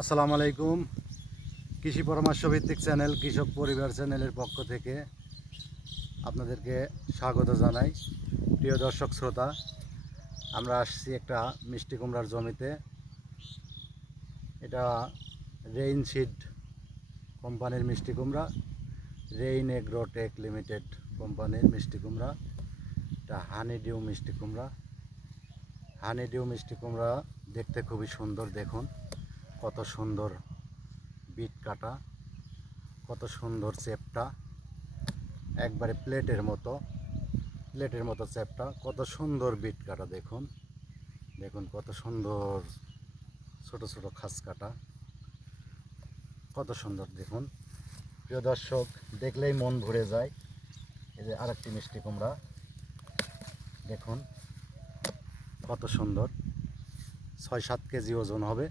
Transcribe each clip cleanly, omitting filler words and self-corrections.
আসসালামু আলাইকুম। কৃষি পরামর্শ ভিত্তিক চ্যানেল কৃষক পরিবার চ্যানেলের পক্ষ থেকে আপনাদেরকে স্বাগত জানাই। প্রিয় দর্শক শ্রোতা, আমরা আসছি একটা মিষ্টি কুমড়ার জমিতে। এটা রেইন সিড কোম্পানির মিষ্টি কুমড়া, রেইন এগ্রোটেক লিমিটেড কোম্পানির মিষ্টি কুমড়া। এটা হানিডিউ মিষ্টি কুমড়া। হানিডিউ মিষ্টি কুমড়া দেখতে খুবই সুন্দর। দেখুন কত সুন্দর বিট কাটা, কত সুন্দর চেপটা, একবারে প্লেটের মতো চেপটা, কত সুন্দর বিট কাটা। দেখুন দেখুন কত সুন্দর ছোট ছোট খাস কাটা, কত সুন্দর। দেখুন প্রিয় দর্শক, দেখলেই মন ভরে যায়। এই যে আরেকটি মিষ্টি কুমড়া, দেখুন কত সুন্দর। ৬-৭ কেজি ওজন হবে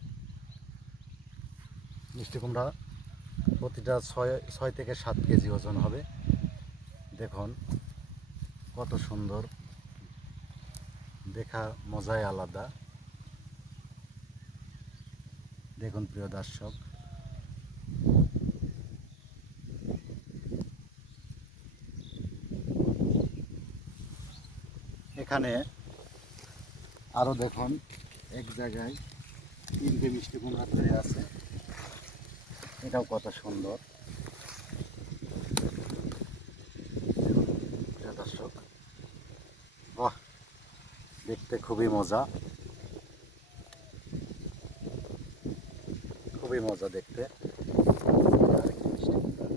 মিষ্টি কুমড়া, প্রতিটা ৬ থেকে ৭ কেজি ওজন হবে। দেখুন কত সুন্দর, দেখা মজাই আলাদা। দেখুন প্রিয় দর্শক, এখানে আরও দেখুন এক জায়গায় 3টে মিষ্টি কুমড়া ধরে আছে। এটাও কত সুন্দর। প্রিয় দর্শক, বাহ, দেখতে খুবই মজা, খুবই মজা দেখতে। আরেকটি মিষ্টি কুমড়া,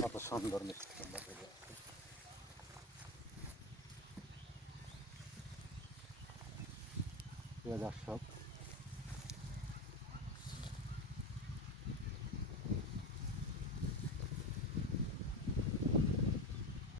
কত সুন্দর মিষ্টি কুমড়া। প্রিয় দর্শক,